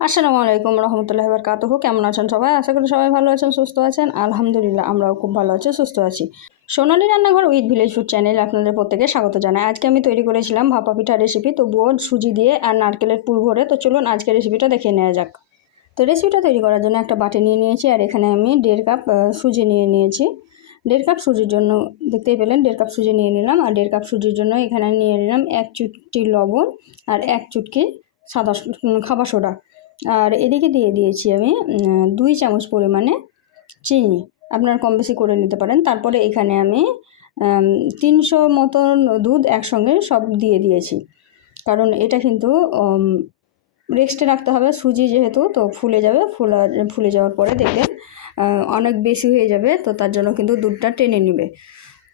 আসসালামু আলাইকুম রহমতুল্লাহি ওয়া বারাকাতুহু। কেমন আছেন সবাই? আশা করি সবাই ভালো আছেন, সুস্থ আছেন। আলহামদুলিল্লাহ আমরাও খুব ভালো আছি, সুস্থ আছি। সোনালী রান্নাঘর উইথ ভিলেজ ফুড চ্যানেলে আপনাদের প্রত্যেকে স্বাগত জানাই। আজকে আমি তৈরি করেছিলাম ভাপা পিঠা রেসিপি, তবুও সুজি দিয়ে আর নারকেলের পুর ভরে। তো চলুন আজকে রেসিপিটা দেখে নেওয়া যাক। তো রেসিপিটা তৈরি করার জন্য একটা বাটি নিয়ে নিয়েছি, আর এখানে আমি 1.5 কাপ সুজি নিয়ে নিয়েছি। 1.5 কাপ সুজির জন্য দেখতেই পেলেন 1.5 কাপ সুজি নিয়ে নিলাম। আর 1.5 কাপ সুজির জন্য এখানে নিয়ে নিলাম 1 চুটকি লবণ আর 1 চুটকি সাদা খাবার সোডা। আর এদিকে দিয়ে দিয়েছি আমি 2 চামচ পরিমাণে চিনি, আপনারা কম বেশি করে নিতে পারেন। তারপরে এখানে আমি 300 মতন দুধ একসঙ্গে সব দিয়ে দিয়েছি, কারণ এটা কিন্তু রেস্টে রাখতে হবে, সুজি যেহেতু তো ফুলে যাবে। ফুলে যাওয়ার পরে দেখবেন অনেক বেশি হয়ে যাবে, তো তার জন্য কিন্তু দুধটা টেনে নেবে।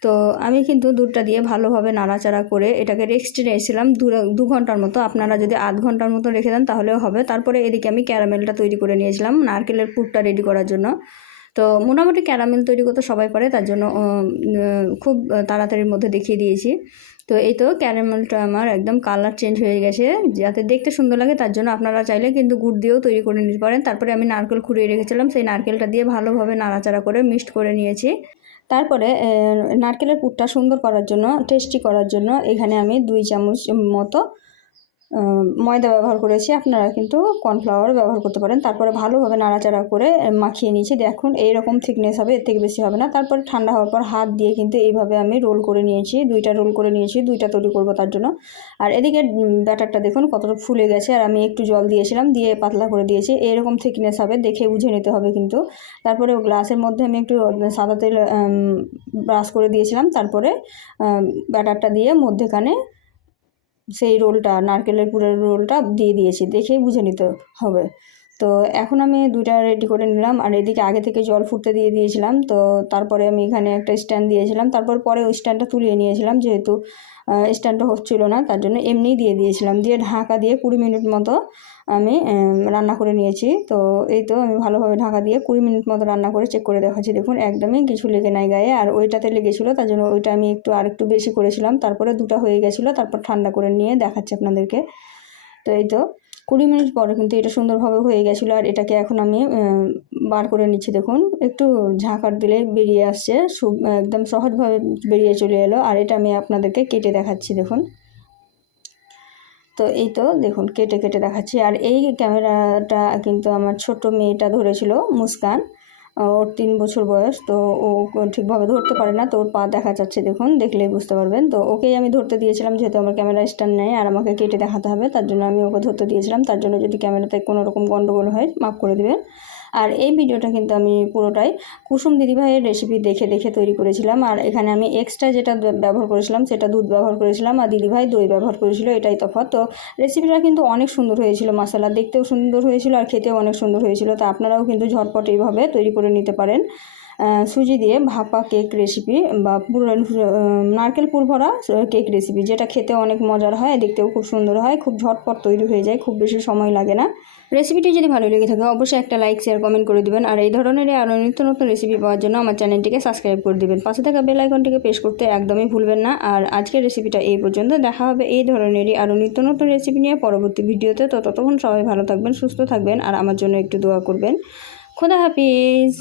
তো আমি কিন্তু দুধটা দিয়ে ভালোভাবে নাড়াচাড়া করে এটাকে রেস্টে রেখেছিলাম 2 ঘন্টার মতো। আপনারা যদি আধ ঘন্টার মতো রেখে দেন তাহলেও হবে। তারপরে এদিকে আমি ক্যারামেলটা তৈরি করে নিয়েছিলাম নারকেলের পুরটা রেডি করার জন্য। তো মোটামুটি ক্যারামেল তৈরি করতে সবাই পারে, তার জন্য খুব তাড়াতাড়ির মধ্যে দেখিয়ে দিয়েছি। তো এই তো ক্যারামেলটা আমার একদম কালার চেঞ্জ হয়ে গেছে, যাতে দেখতে সুন্দর লাগে। তার জন্য আপনারা চাইলে কিন্তু গুড় দিয়েও তৈরি করে নিতে পারেন। তারপরে আমি নারকেল কুড়িয়ে রেখেছিলাম, সেই নারকেলটা দিয়ে ভালোভাবে নাড়াচাড়া করে মিক্সড করে নিয়েছি। তারপরে নারকেলের পুরটা সুন্দর করার জন্য, টেস্টি করার জন্য এখানে আমি 2 চামচ মতো ময়দা ব্যবহার করেছি। আপনারা কিন্তু কর্নফ্লাওয়ার ব্যবহার করতে পারেন। তারপরে ভালোভাবে নাড়াচাড়া করে মাখিয়ে নিয়েছি। দেখুন এইরকম থিকনেস হবে, এর থেকে বেশি হবে না। তারপরে ঠান্ডা হওয়ার পর হাত দিয়ে কিন্তু এইভাবে আমি রোল করে নিয়েছি, 2টা রোল করে নিয়েছি, 2টা তৈরি করব তার জন্য। আর এদিকে ব্যাটারটা দেখুন কতটা ফুলে গেছে, আর আমি একটু জল দিয়েছিলাম, দিয়ে পাতলা করে দিয়েছি। এরকম থিকনেস হবে, দেখে বুঝে নিতে হবে কিন্তু। তারপরে গ্লাসের মধ্যে আমি একটু সাদা তেল ব্রাশ করে দিয়েছিলাম। তারপরে ব্যাটারটা দিয়ে মধ্যেখানে সেই রোলটা, নারকেলের পুরের রোলটা দিয়ে দিয়েছি, দেখেই বুঝে নিতে হবে। তো এখন আমি 2টা রেডি করে নিলাম। আর এদিকে আগে থেকে জল ফুটতে দিয়ে দিয়েছিলাম। তো তারপরে আমি এখানে একটা স্ট্যান্ড দিয়েছিলাম। তারপর পরে ওই স্ট্যান্ডটা তুলিয়ে নিয়েছিলাম, যেহেতু স্ট্যান্ডটা হচ্ছিল না, তার জন্য এমনিই দিয়ে দিয়েছিলাম। দিয়ে ঢাকা দিয়ে 20 মিনিট মতো আমি রান্না করে নিয়েছি। তো এই তো আমি ভালোভাবে ঢাকা দিয়ে 20 মিনিট মতো রান্না করে চেক করে দেখাচ্ছি। দেখুন একদমই কিছু লেগে নাই গায়ে। আর ওইটাতে লেগেছিলো, তার জন্য ওইটা আমি আরেকটু বেশি করেছিলাম। তারপরে 2টা হয়ে গেছিলো, তারপর ঠান্ডা করে নিয়ে দেখাচ্ছি আপনাদেরকে। তো এই তো 20 মিনিট পরে কিন্তু এটা সুন্দরভাবে হয়ে গেছিলো। আর এটাকে এখন আমি বার করে নিচ্ছি। দেখুন একটু ঝাঁকার দিলে বেরিয়ে আসছে, একদম সহজভাবে বেরিয়ে চলে এলো। আর এটা আমি আপনাদেরকে কেটে দেখাচ্ছি, দেখুন। তো এই তো দেখুন কেটে কেটে দেখাচ্ছি। আর এই ক্যামেরাটা কিন্তু আমার ছোট মেয়েটা ধরেছিল, মুস্কান। ওর 3 বছর বয়স। তো ও ঠিকভাবে ধরতে পারে না, তো ওর পা দেখা যাচ্ছে, দেখুন দেখলেই বুঝতে পারবেন। তো ওকেই আমি ধরতে দিয়েছিলাম, যেহেতু আমার ক্যামেরা স্ট্যান্ড নেই আর আমাকে কেটে দেখাতে হবে, তার জন্য আমি ওকে ধরতে দিয়েছিলাম। তার জন্য যদি ক্যামেরাতে কোনো রকম গন্ডগোল হয় মাফ করে দেবেন। আর এই ভিডিওটা কিন্তু আমি পুরোটাই কুসুম দিদিভাইয়ের রেসিপি দেখে দেখে তৈরি করেছিলাম। আর এখানে আমি এক্সট্রা যেটা ব্যবহার করেছিলাম সেটা দুধ ব্যবহার করেছিলাম, আর দিদিভাই দই ব্যবহার করেছিল, এটাই তফাৎ। তো রেসিপিটা কিন্তু অনেক সুন্দর হয়েছিল, মশলা দেখতেও সুন্দর হয়েছিল আর খেতেও অনেক সুন্দর হয়েছিল। তো আপনারাও কিন্তু ঝটপট এইভাবে তৈরি করে নিতে পারেন। সুজি দিয়ে ভাপা কেক রেসিপি বা নারকেল পুর ভরা কেক রেসিপি, যেটা খেতে অনেক মজার হয়, দেখতেও খুব সুন্দর হয়, খুব ঝটপট তৈরি হয়ে যায়, খুব বেশি সময় লাগে না। রেসিপিটি যদি ভালো লেগে থাকে অবশ্যই একটা লাইক, শেয়ার, কমেন্ট করে দেবেন। আর এই ধরনের আরও নিত্য নতুন রেসিপি পাওয়ার জন্য আমার চ্যানেলটিকে সাবস্ক্রাইব করে দেবেন। পাশে থাকা বেল আইকনটিকে প্রেস করতে একদমই ভুলবেন না। আর আজকের রেসিপিটা এই পর্যন্ত। দেখা হবে এই ধরনেরই আরও নিত্য নতুন রেসিপি নিয়ে পরবর্তী ভিডিওতে। তো ততক্ষণ সবাই ভালো থাকবেন, সুস্থ থাকবেন, আর আমার জন্য একটু দোয়া করবেন। খোদা হাফিজ।